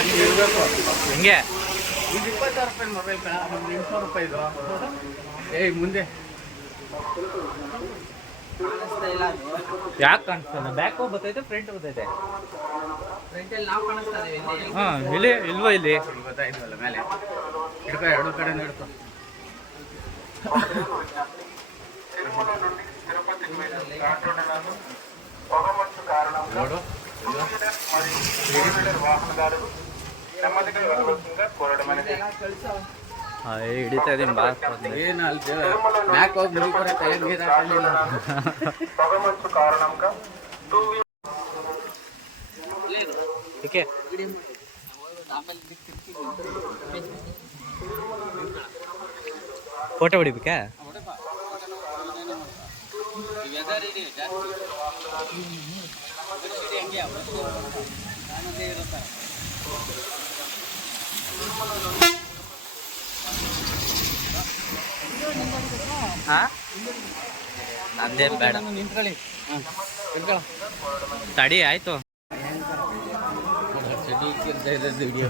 ಹಿಂಗೆ ಇದು 20,000 ರೂಪಾಯಿ ಮೊಬೈಲ್ ಕಣ, 800 ರೂಪಾಯಿದು. ಏಯ್ ಮುಂದೆ ಯಾಕೆ ಕಾಣಿಸ್ತಲ್ಲ? ಬ್ಯಾಕ್ ಬರ್ತೈತೆ, ಫ್ರಂಟ್ ಬರ್ತೈತೆ. ಹಾಂ ಇಲ್ಲಿ ಇಲ್ವಾ? ಇಲ್ಲಿ ಗೊತ್ತಾಯ್ತಲ್ಲ ಮೇಲೆ ಹಿಡ್ಕೊ, ಎರಡು ಕಡೆ ಹಿಡ್ಕೊ. ನೋಡು ಹಿಡಿತಾ ಇದೀನಿ ಬಾ. ಏನು ಅಲ್ಲಿ ಮ್ಯಾಕ್ ಹೋಗಿ ಮುಗಿದ್ರೆ ಕೈ ನೀರು ಹಾಕಲಿಲ್ಲ. ಓಕೆ ಫೋಟೋ ಹೊಡಿಬೇಕಾ? ನಂದೇನು ಬೇಡ, ನಿಂತ್ಕೊಳ್ಳಿ. ತಡಿ ಆಯ್ತು. ವಿಡಿಯೋ